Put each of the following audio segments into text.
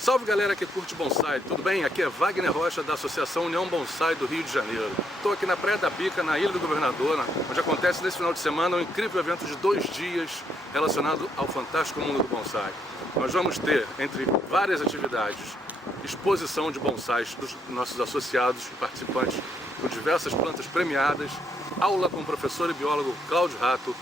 Salve galera que curte bonsai, tudo bem? Aqui é Wagner Rocha da Associação União Bonsai do Rio de Janeiro. Estou aqui na Praia da Bica, na Ilha do Governador, onde acontece nesse final de semana um incrível evento de 2 dias relacionado ao fantástico mundo do bonsai. Nós vamos ter, entre várias atividades, exposição de bonsais dos nossos associados e participantes com diversas plantas premiadas, aula com o professor e biólogo Cláudio Rato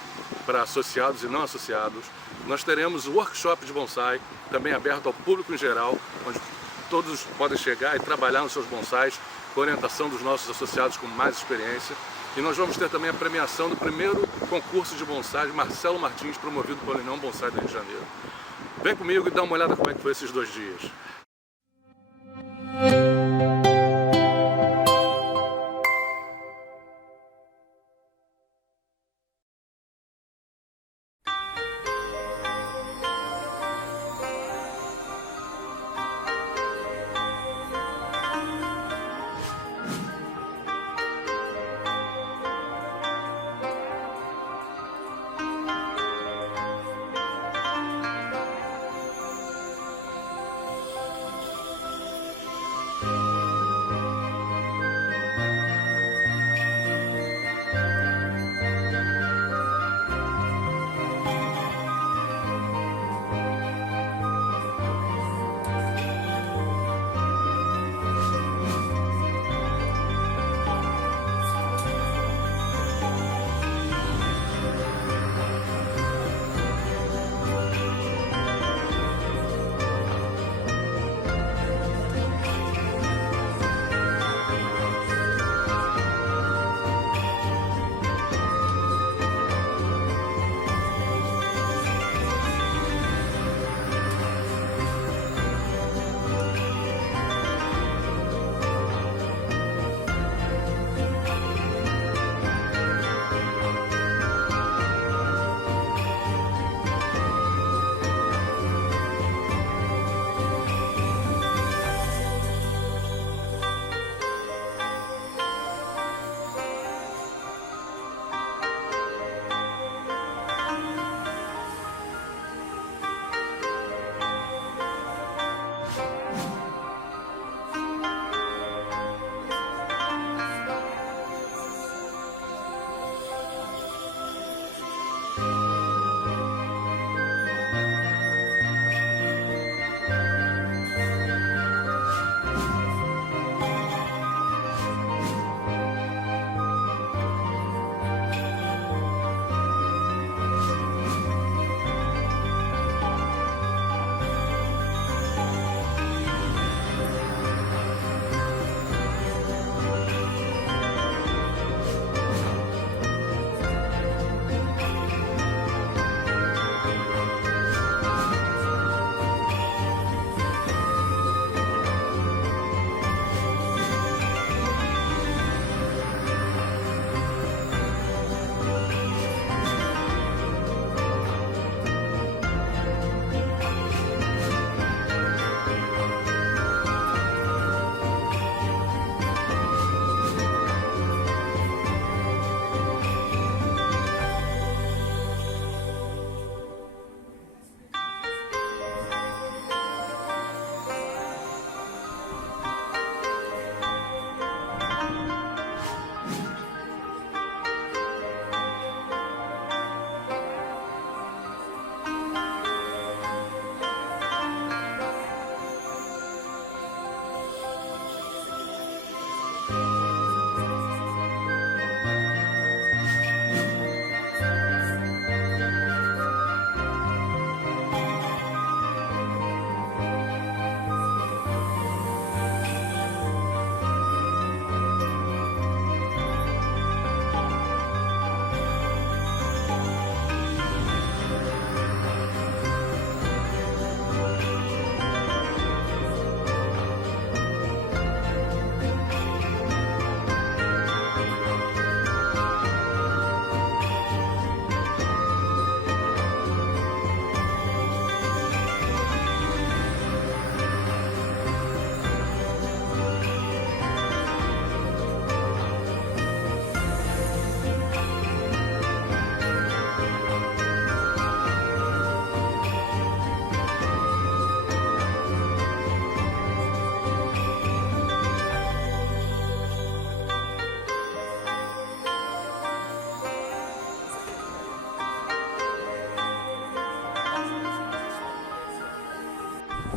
para associados e não associados. Nós teremos o workshop de bonsai, também aberto ao público em geral, onde todos podem chegar e trabalhar nos seus bonsais, com orientação dos nossos associados com mais experiência. E nós vamos ter também a premiação do primeiro concurso de bonsai, Marcelo Martins, promovido pela União Bonsai do Rio de Janeiro. Vem comigo e dá uma olhada como é que foi esses 2 dias.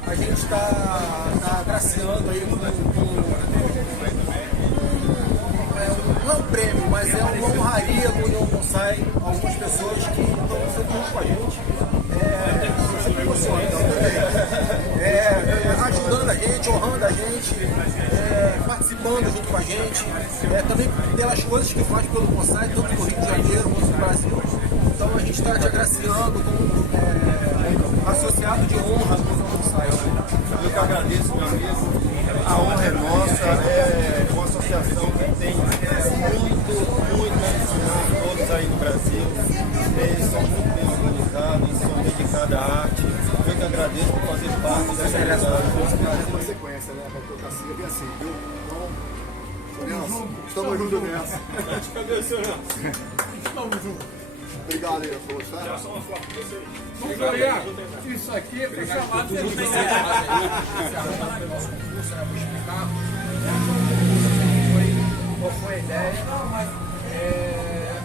a gente está agraciando aí não é um prêmio, mas é uma honraria do União Bonsai, algumas pessoas que estão sempre junto com a gente, sempre emocionando, ajudando a gente, honrando a gente, participando junto com a gente, também pelas coisas que faz pelo Bonsai, tanto no Rio de Janeiro quanto no Brasil. Então a gente está te agraciando como associado de honra do União Bonsai. Eu que agradeço, meu amigo. A honra é nossa, é uma associação que tem muito a ensinar todos aí no Brasil. Eles são muito bem organizados, são dedicados à arte. Eu que agradeço por fazer parte dessa realidade. Uma sequência, né? Vai tocar assim, bem assim, viu? Então, estamos juntos nessa. Cadê o senhor? Estamos juntos. Obrigado aí, a força. Já só uma foto com vocês. Isso aqui foi chamado de nosso concurso, né? Vou explicar qual foi a ideia.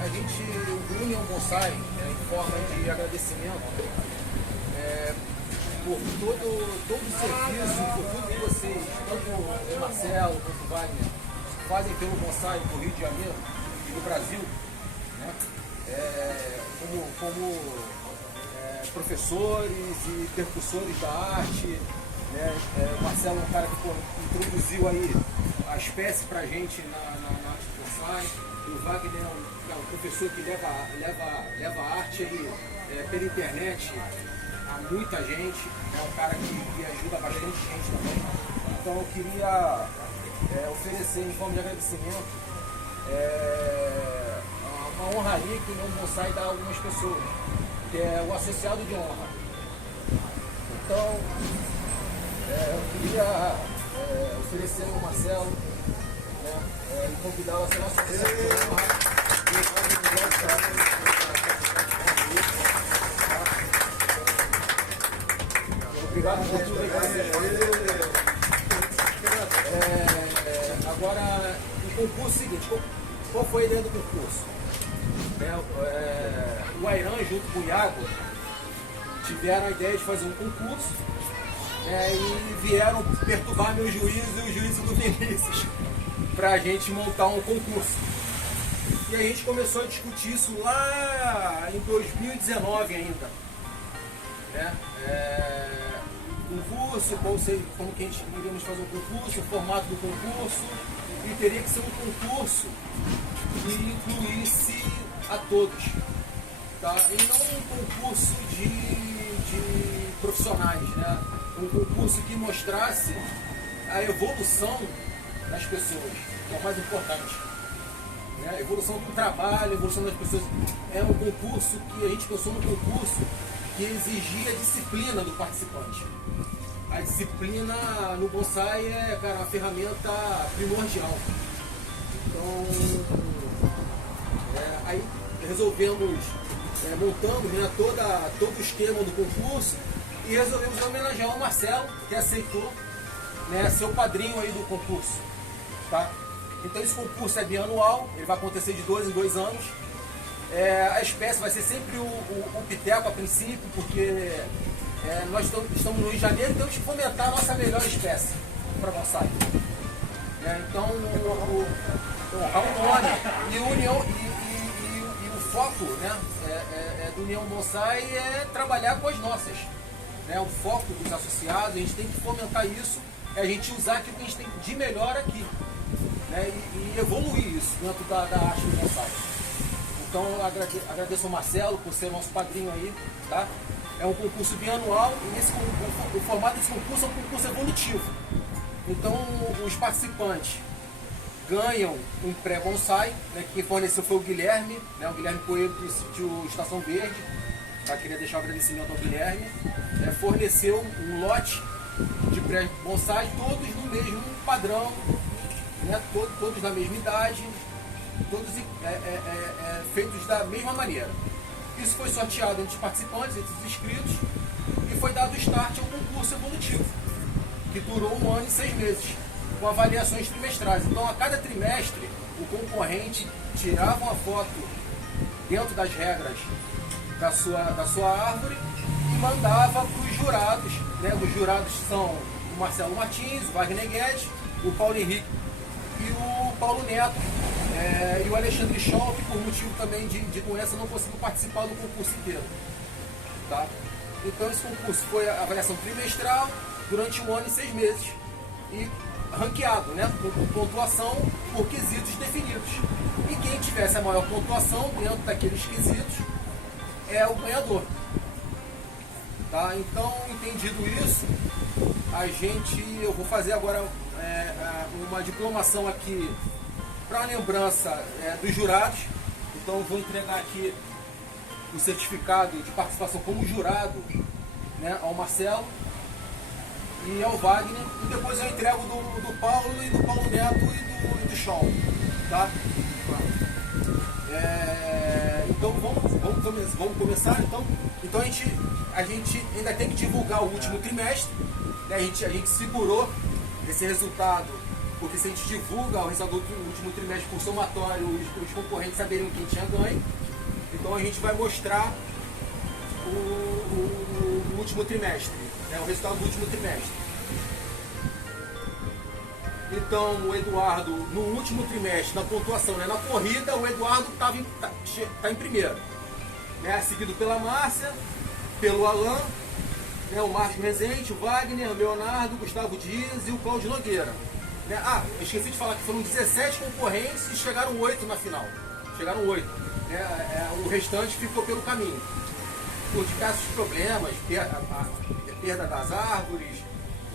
A gente, o União Bonsai, em forma de agradecimento por todo o serviço, por tudo que vocês, tanto o Marcelo quanto o Wagner, fazem pelo Bonsai do Rio de Janeiro e do Brasil, né? Como professores e percussores da arte, né? O Marcelo é um cara que introduziu aí a espécie pra gente na arte do Bonsai. O Wagner é um professor que leva a arte aí, pela internet a muita gente, é um cara que ajuda bastante gente também. Então eu queria oferecer em forma de agradecimento uma honraria que o União Bonsai dá a algumas pessoas, que é o associado de honra. Então, eu queria oferecer ao Marcelo, né, e convidá-lo a ser nosso associado de honra. Obrigado por tudo. Agora, o concurso seguinte, qual foi a ideia do concurso? O Airan, junto com o Iago, tiveram a ideia de fazer um concurso, e vieram perturbar meu juízo e o juízo do Vinícius para a gente montar um concurso. E a gente começou a discutir isso lá em 2019 ainda. Concurso, como que a gente iríamos fazer um concurso, o formato do concurso, e teria que ser um concurso que incluísse a todos, tá? E não um concurso de profissionais, né? Um concurso que mostrasse a evolução das pessoas, que é o mais importante, né? A evolução do trabalho, a evolução das pessoas. É um concurso que a gente pensou num concurso que exigia a disciplina do participante. A disciplina no Bonsai é, cara, uma ferramenta primordial. Então, aí resolvemos, montamos, né, todo o esquema do concurso e resolvemos homenagear o Marcelo, que aceitou, né, ser o padrinho aí do concurso. Tá? Então esse concurso é bianual, ele vai acontecer de 2 em 2 anos. A espécie vai ser sempre o Piteco a princípio, porque nós estamos no Rio de Janeiro e temos que fomentar a nossa melhor espécie para Bonsai. Então, honrar o nome e o foco, né, do União Bonsai é trabalhar com as nossas. Né, o foco dos associados, a gente tem que fomentar isso, a gente usar aquilo que a gente tem de melhor aqui, né, e evoluir isso dentro da arte do Bonsai. Então eu agradeço ao Marcelo por ser nosso padrinho aí, tá? É um concurso bianual e o formato desse concurso é um concurso evolutivo. Então os participantes ganham um pré-bonsai, né? Quem forneceu foi o Guilherme, né? O Guilherme Coelho do sítio Estação Verde. Eu queria deixar um agradecimento ao Guilherme. Forneceu um lote de pré-bonsai, todos no mesmo padrão, né? Todos da mesma idade, todos feitos da mesma maneira. Isso foi sorteado entre os participantes, entre os inscritos, e foi dado start ao concurso evolutivo, que durou 1 ano e 6 meses, com avaliações trimestrais. Então, a cada trimestre, o concorrente tirava uma foto dentro das regras da sua árvore e mandava para os jurados né? Os jurados são o Marcelo Martins, o Wagner Guedes, o Paulo Henrique e o Paulo Neto, e o Alexandre Scholl, que por motivo também de doença não conseguiu participar do concurso inteiro. Tá? Então esse concurso foi a avaliação trimestral durante 1 ano e 6 meses e ranqueado, né? Com pontuação por quesitos definidos. E quem tivesse a maior pontuação dentro daqueles quesitos é o ganhador. Tá? Então, entendido isso, eu vou fazer agora uma diplomação aqui para lembrança dos jurados. Então, vou entregar aqui o certificado de participação como jurado, né, ao Marcelo e ao Wagner, e depois eu entrego do Paulo e do Paulo Neto e do Scholl, tá? Então vamos começar. Então a gente ainda tem que divulgar o último trimestre, né? A gente segurou esse resultado, porque se a gente divulga o resultado do último trimestre por somatório, os concorrentes saberiam quem tinha ganho. Então a gente vai mostrar o último trimestre, né, o resultado do último trimestre. Então o Eduardo, no último trimestre, na pontuação, né, na corrida, o Eduardo tá em primeiro, né, seguido pela Márcia, pelo Alan, né, o Márcio Rezende, o Wagner, o Leonardo, o Gustavo Dias e o Cláudio Nogueira. Né? Eu esqueci de falar que foram 17 concorrentes e chegaram 8 na final. Chegaram 8. O restante ficou pelo caminho. Por diversos problemas, perda das árvores,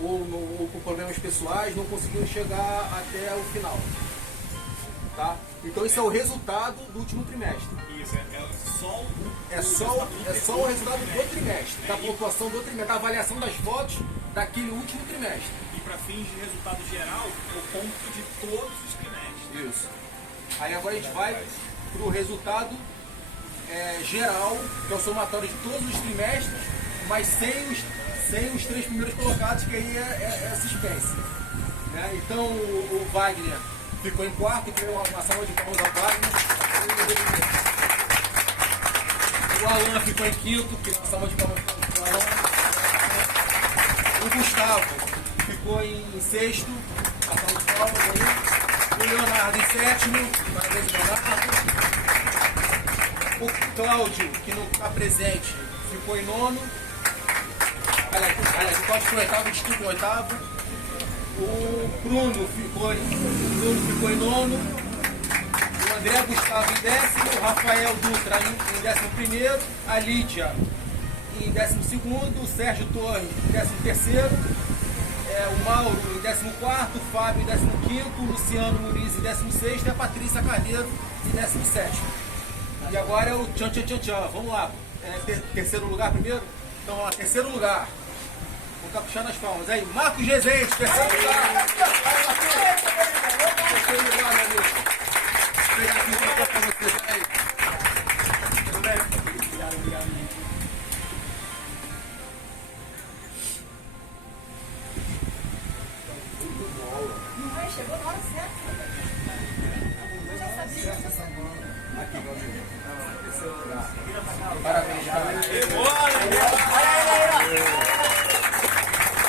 ou por problemas pessoais, não conseguiram chegar até o final. Tá? Então esse é o resultado do último trimestre. Isso, é só o resultado do trimestre, da pontuação do trimestre, da avaliação das fotos daquele último trimestre. E para fins de resultado geral, o ponto de todos os trimestres. Isso. Aí agora a gente vai para o resultado geral, que é o somatório de todos os trimestres, mas sem os 3 primeiros colocados, que aí é suspense. Né? Então o Wagner ficou em quarto, ganhou uma salva de palmas ao Wagner. O Alan ficou em quinto, que uma salva de palmas ao Alan. O Gustavo ficou em sexto, a salva de palmas aí. O Leonardo em sétimo, parabéns ao Leonardo. O Cláudio, que não está presente, ficou em nono. Aliás, o Cláudio ficou em oitavo, desculpa, em oitavo. O Bruno ficou em nono. O André Gustavo em décimo. O Rafael Dutra em 11º. A Lídia em 12º. O Sérgio Torres em 13º. O Mauro em 14º. O Fábio em 15º. O Luciano Muniz em 16º. E a Patrícia Carneiro em 17º. E agora é o tchan. Vamos lá. Terceiro lugar primeiro? Então, ó, terceiro lugar. Vou caprichar nas palmas. Aí, Marcos Rezende, terceiro lugar. Terceiro lugar, meu amigo. Vou pegar aqui um pouco pra vocês. Aí. Tudo bem? Obrigado. Não, chegou na hora certa. Eu já sabia. Aqui, meu amigo. Terceiro lugar. Parabéns, galera.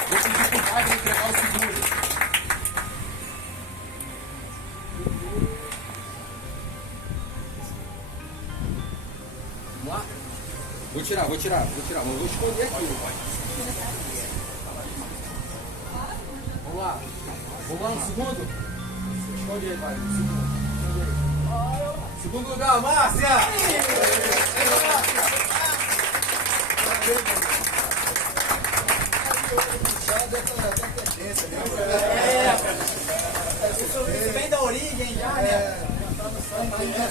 Vou pedir pro Wagner entregar o segundo. Vamos lá? Vou tirar, mas vou esconder aqui. Vamos lá no segundo? Esconde aí, vai. Segundo lugar, Márcia! Isso vem da origem já, né? Tá no sangue, né?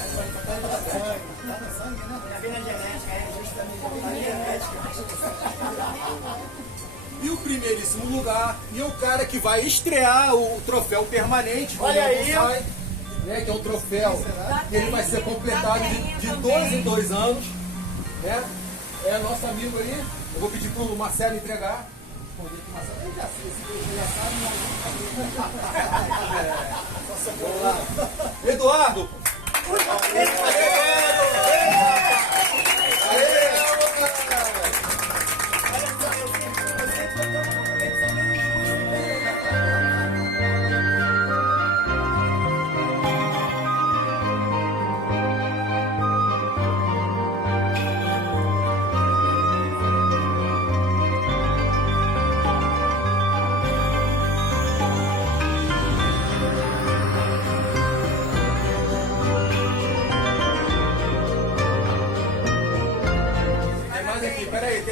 Já vem na genética, justamente. Na genética. E o primeiríssimo lugar, e o cara que vai estrear o troféu permanente, olha aí, né, que é um troféu que ele vai ser completado de 2 em 2 anos, né? É nosso amigo aí. Eu vou pedir pro Marcelo entregar. Marcelo já sabe, vamos lá. Eduardo!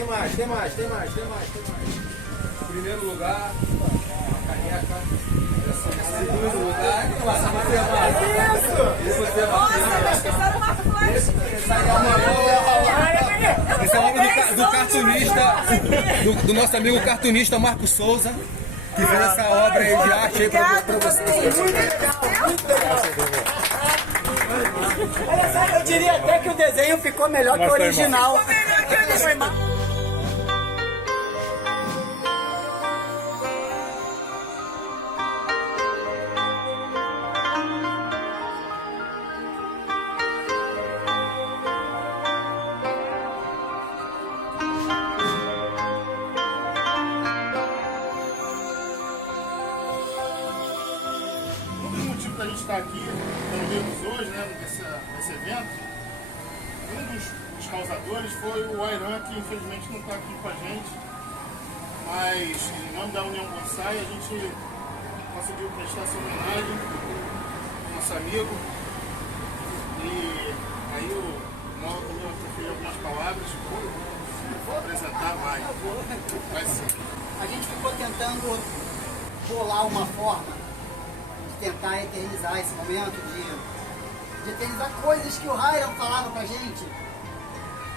mais. Primeiro lugar, a caneca. Segundo lugar, Nossa, mas esqueceram o Marco Flávio. esse é o nome do cartunista, do nosso amigo cartunista Marco Souza, que fez essa obra aí de arte aí pra vocês. Olha só, eu diria até que o desenho ficou melhor que o original. Foi mal. Um dos motivos que a gente está aqui reunidos hoje, né, nesse evento, um dos causadores foi o Airan, que infelizmente não está aqui com a gente, mas em nome da União Bonsai a gente conseguiu prestar essa homenagem ao nosso amigo. E aí o Mauro também preferiu algumas palavras, vou apresentar mais. Vai ser. A gente ficou tentando bolar uma forma de tentar eternizar esse momento, de eternizar coisas que o Ryan falava pra gente,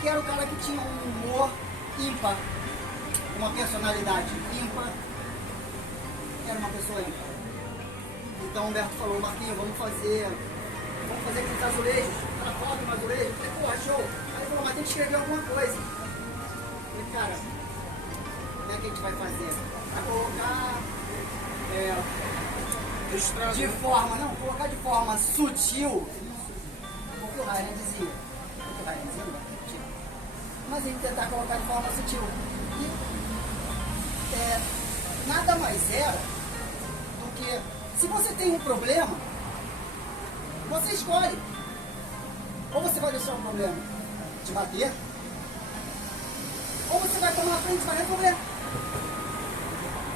que era o cara que tinha um humor ímpar, uma personalidade ímpar, era uma pessoa ímpar. Então o Humberto falou, Marquinhos, vamos fazer aqueles azulejos, aquela foto no azulejo. Eu falei, porra, show. Aí ele falou, mas tem que escrever alguma coisa. Eu falei, cara, como é que a gente vai fazer? Vai colocar colocar de forma sutil, porque o Ryan dizia, não vai repetir, mas a gente tentar colocar de forma sutil. E nada mais era do que, se você tem um problema, você escolhe. Ou você vai deixar o problema te bater, ou você vai tomar a frente e vai resolver.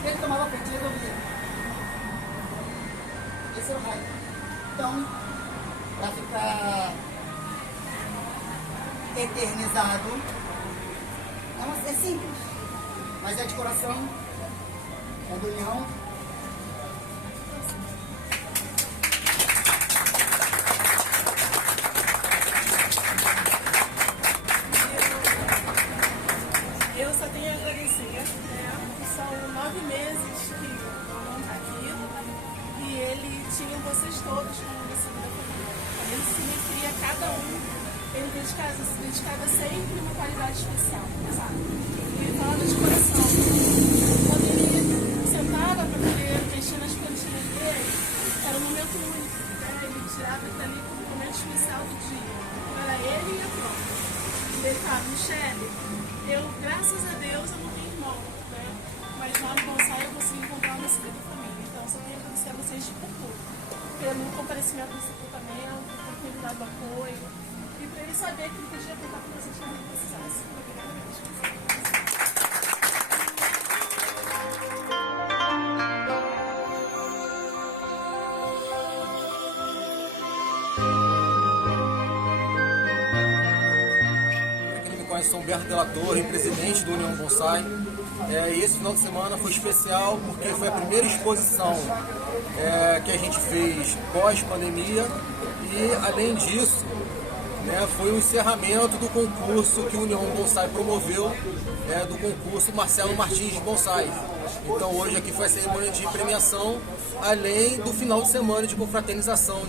Ele tomava a frente e resolvia. Esse é o raio. Então, para ficar eternizado, é simples, mas é de coração, é do União. Eu só tenho a agradecer, né? São 9 meses que o Romão está aqui e ele tinha vocês todos como uma segunda família. Ele se referia a cada um, ele se dedicava sempre uma qualidade especial, sabe? Ele falava de coração. Quando ele sentava para poder mexer nas plantinhas dele, era um momento único, né? Ele tirava aquilo ali como um momento especial do dia. Era ele e a pronto. Ele falava, Michele, eu, graças a Deus, eu não tenho irmão, né? Mas lá no Bonsai eu consegui encontrar uma segunda família. Então, eu só tenho a agradecer a vocês por tudo. Pelo comparecimento do sepultamento, por ter me dado apoio. E para ele saber que ele podia contar com vocês quando ele precisasse. Obrigada mesmo. Sou Humberto Della Torre, presidente do União Bonsai. E esse final de semana foi especial porque foi a primeira exposição que a gente fez pós-pandemia e, além disso, foi o encerramento do concurso que o União Bonsai promoveu, do concurso Marcelo Martins de Bonsai. Então hoje aqui foi a cerimônia de premiação, além do final de semana de confraternização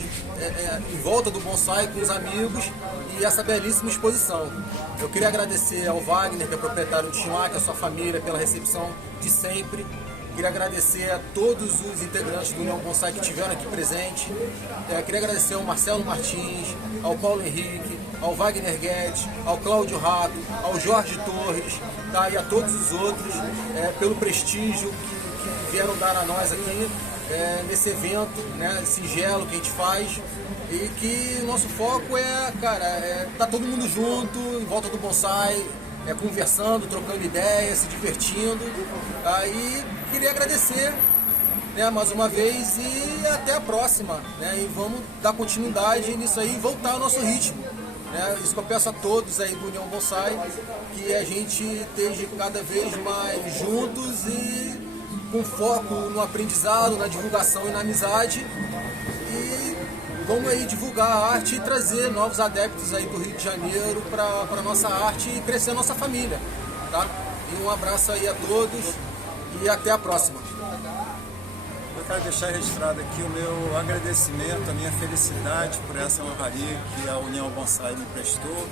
em volta do bonsai com os amigos e essa belíssima exposição. Eu queria agradecer ao Wagner, que é proprietário do Chimac, a sua família, pela recepção de sempre. Queria agradecer a todos os integrantes do União Bonsai que estiveram aqui presentes. Queria agradecer ao Marcelo Martins, ao Paulo Henrique, ao Wagner Guedes, ao Cláudio Rato, ao Jorge Torres, tá? E a todos os outros pelo prestígio que vieram dar a nós aqui nesse evento, né, singelo que a gente faz. E que nosso foco tá todo mundo junto, em volta do bonsai, conversando, trocando ideias, se divertindo. Aí queria agradecer, mais uma vez e até a próxima. E vamos dar continuidade nisso aí e voltar ao nosso ritmo. né? Isso que eu peço a todos aí do União Bonsai, que a gente esteja cada vez mais juntos e com foco no aprendizado, na divulgação e na amizade. E vamos aí divulgar a arte e trazer novos adeptos aí do Rio de Janeiro para a nossa arte e crescer a nossa família, tá? E um abraço aí a todos e até a próxima. Eu quero deixar registrado aqui o meu agradecimento, a minha felicidade por essa honraria que a União Bonsai me prestou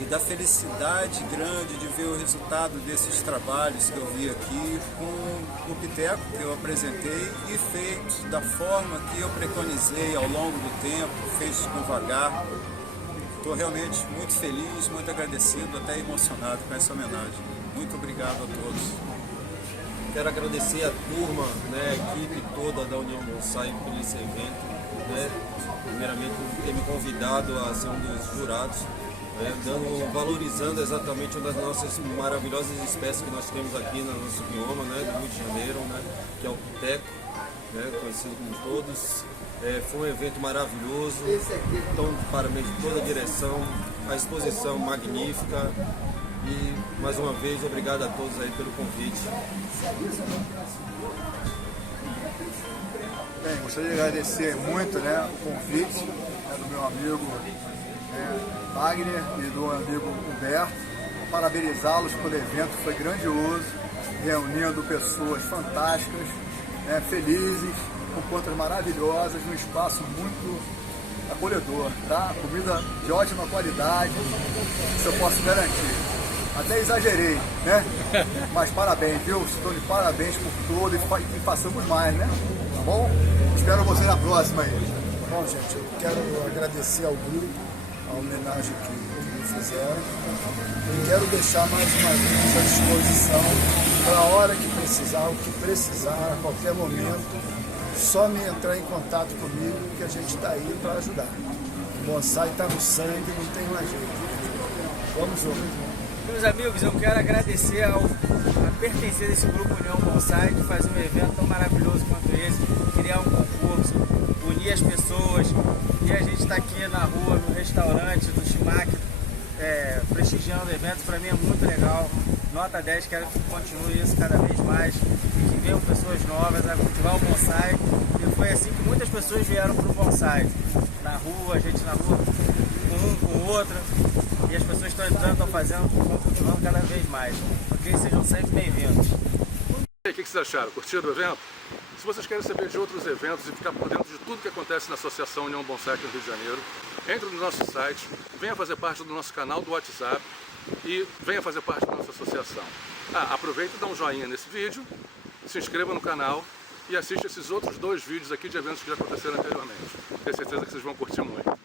e da felicidade grande de ver o resultado desses trabalhos que eu vi aqui com o Piteco que eu apresentei e feitos da forma que eu preconizei ao longo do tempo, feitos com vagar. Estou realmente muito feliz, muito agradecido, até emocionado com essa homenagem. Muito obrigado a todos. Quero agradecer a turma, né, a equipe toda da União Bonsai por esse evento, né, primeiramente por ter me convidado a ser um dos jurados, né, valorizando exatamente uma das nossas maravilhosas espécies que nós temos aqui no nosso bioma, né, do Rio de Janeiro, né, que é o Piteco, né, conhecido como todos. Foi um evento maravilhoso, então parabéns de toda a direção, a exposição magnífica. E mais uma vez, obrigado a todos aí pelo convite. Bem, gostaria de agradecer muito, né, o convite, do meu amigo Wagner e do amigo Humberto. Parabenizá-los pelo evento, foi grandioso, reunindo pessoas fantásticas, né, felizes, com contas maravilhosas, num espaço muito acolhedor, tá? Comida de ótima qualidade, isso eu posso garantir. Até exagerei, né? Mas parabéns, viu? Estou de parabéns por tudo e façamos mais, né? Tá bom? Espero você na próxima aí. Bom, gente, eu quero agradecer ao grupo a homenagem que me fizeram e quero deixar mais uma vez à disposição para a hora que precisar, o que precisar, a qualquer momento, só me entrar em contato comigo que a gente está aí para ajudar. O bonsai está no sangue, não tem mais jeito. Vamos junto. Meus amigos, eu quero agradecer a pertencer desse grupo União Bonsai de fazer um evento tão maravilhoso quanto esse, criar um concurso, unir as pessoas, e a gente está aqui na rua, no restaurante do Shimak, prestigiando o evento. Para mim é muito legal, nota 10, quero que continue isso cada vez mais, e que venham pessoas novas a cultivar o bonsai, e foi assim que muitas pessoas vieram para o bonsai, na rua, a gente na rua, com um, com o outro. E as pessoas estão entrando, estão fazendo, estão cultivando cada vez mais. Ok? Sejam sempre bem-vindos. E aí, o que vocês acharam? Curtiram o evento? Se vocês querem saber de outros eventos e ficar por dentro de tudo que acontece na Associação União Bonsai aqui no Rio de Janeiro, entre no nosso site, venha fazer parte do nosso canal do WhatsApp e venha fazer parte da nossa associação. Aproveita e dá um joinha nesse vídeo, se inscreva no canal e assista esses outros 2 vídeos aqui de eventos que já aconteceram anteriormente. Tenho certeza que vocês vão curtir muito.